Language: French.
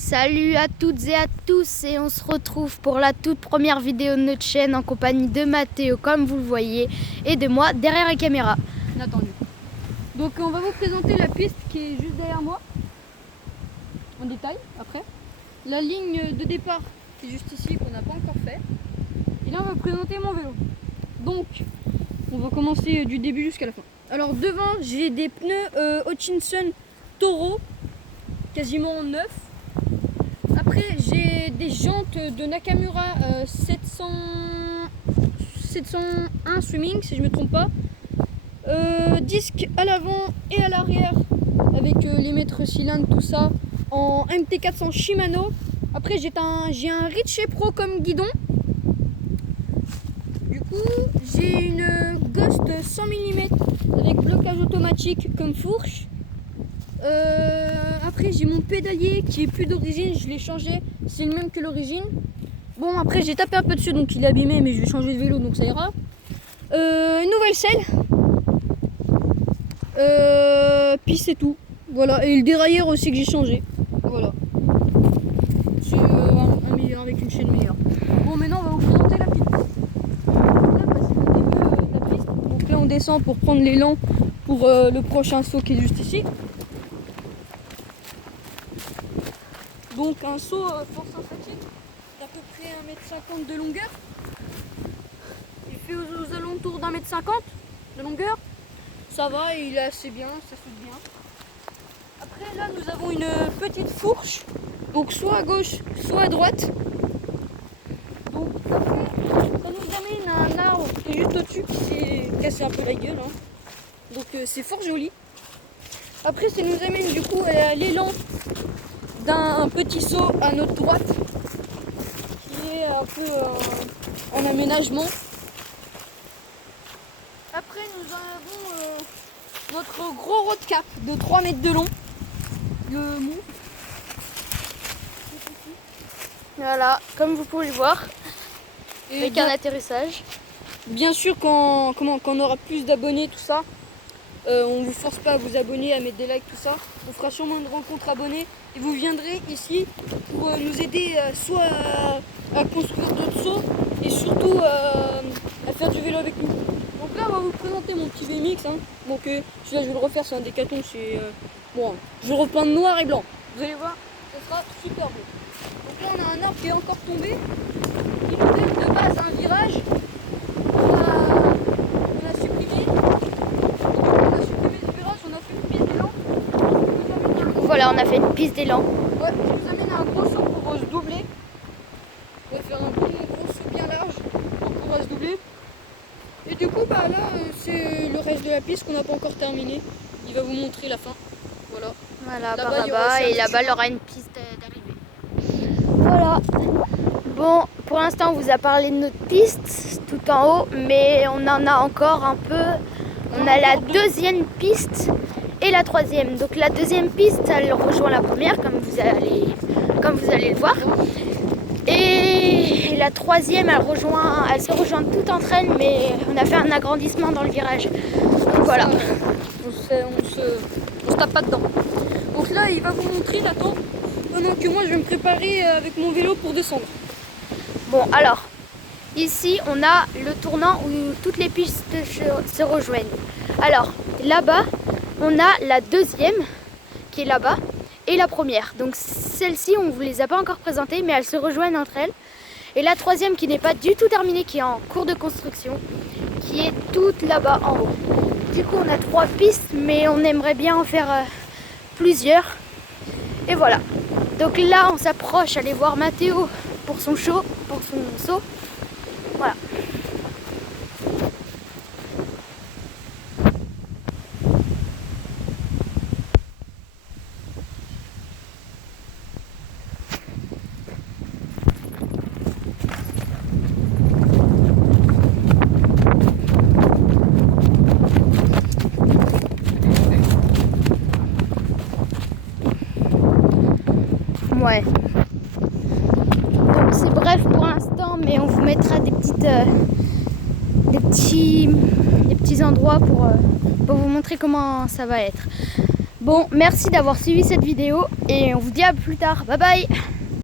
Salut à toutes et à tous, et on se retrouve pour la toute première vidéo de notre chaîne en compagnie de Mathéo, comme vous le voyez, et de moi derrière la caméra. Nathan. Donc on va vous présenter la piste qui est juste derrière moi, en détail après. La ligne de départ c'est juste ici qu'on n'a pas encore fait. Et là on va vous présenter mon vélo. Donc on va commencer du début jusqu'à la fin. Alors devant j'ai des pneus Hutchinson Toro, quasiment neufs. Après j'ai des jantes de Nakamura 701 Swimming si je me trompe pas. Disque à l'avant et à l'arrière avec les mètres cylindres, tout ça en MT400 Shimano. Après j'ai un Ritchey Pro comme guidon. Du coup j'ai une Ghost 100 mm avec blocage automatique comme fourche. Après j'ai mon pédalier qui est plus d'origine, je l'ai changé, c'est le même que l'origine. Bon après j'ai tapé un peu dessus donc il est abîmé, mais je vais changer de vélo donc ça ira. Une nouvelle selle. Puis c'est tout. Voilà, et le dérailleur aussi que j'ai changé. Voilà. C'est un meilleur avec une chaîne meilleure. Bon, maintenant on va vous présenter la piste. Là, bah, c'est le début de la piste. Donc là on descend pour prendre l'élan pour le prochain saut qui est juste ici. Donc un saut force synthétique d'à peu près 1,50 m de longueur. Il fait aux alentours d'1,50 m de longueur. Ça va, il est assez bien, ça saute bien. Après là nous avons une petite fourche, donc soit à gauche, soit à droite. Donc après, ça nous amène à un arbre qui est juste au-dessus, qui s'est cassé un peu la gueule. Hein. Donc c'est fort joli. Après ça nous amène du coup à l'élan d'un petit saut à notre droite, qui est un peu en aménagement. Après nous avons notre gros road cap de 3 mètres de long, le mou. Voilà, comme vous pouvez le voir, Et avec un atterrissage. bien sûr quand on aura plus d'abonnés, tout ça, on ne vous force pas à vous abonner, à mettre des likes, tout ça. On fera sûrement une rencontre abonnés et vous viendrez ici pour nous aider soit à construire d'autres sauts et surtout à faire du vélo avec nous. Donc là on va vous présenter mon petit VMX. Hein. Donc celui-là je vais le refaire, c'est un Décathlon, c'est bon, je vais le repeindre noir et blanc. Vous allez voir, ça sera super beau. Donc là on a un arbre qui est encore tombé. Il nous donne de base un virage. On a supprimé. On a supprimé ce virage, on a fait une piste d'élan. Voilà, on a fait une piste d'élan. Ouais, ça nous amène à un gros saut pour se doubler. On va faire un bon gros saut bien large pour pouvoir se doubler. Et du coup, bah là, c'est le reste de la piste qu'on n'a pas encore terminé. Il va vous montrer la fin. Voilà. Voilà, Là-bas, par il y aura là-bas, aussi un et là-bas, petit il y aura une piste d'arrivée. Voilà. Bon, pour l'instant, on vous a parlé de notre piste tout en haut, mais on en a encore un peu. On a la deuxième piste et la troisième. Donc la deuxième piste, elle rejoint la première, comme vous allez le voir. Et la troisième, elle se rejoint toutes entre elles, mais on a fait un agrandissement dans le virage. Donc voilà. On se tape pas dedans. Donc là, il va vous montrer, Nathan, pendant que moi, je vais me préparer avec mon vélo pour descendre. Bon, alors, ici, on a le tournant où toutes les pistes se rejoignent. Alors, là-bas, on a la deuxième, qui est là-bas, et la première. Donc, celles-ci, on ne vous les a pas encore présentées, mais elles se rejoignent entre elles. Et la troisième, qui n'est pas du tout terminée, qui est en cours de construction, qui est toute là-bas en haut. Du coup, on a 3 pistes, mais on aimerait bien en faire plusieurs. Et voilà. Donc là, on s'approche, aller voir Mathéo pour son saut. Voilà. Ouais. Donc c'est bref pour l'instant, mais on vous mettra des petits endroits pour vous montrer comment ça va être. Bon, merci d'avoir suivi cette vidéo et on vous dit à plus tard. Bye bye.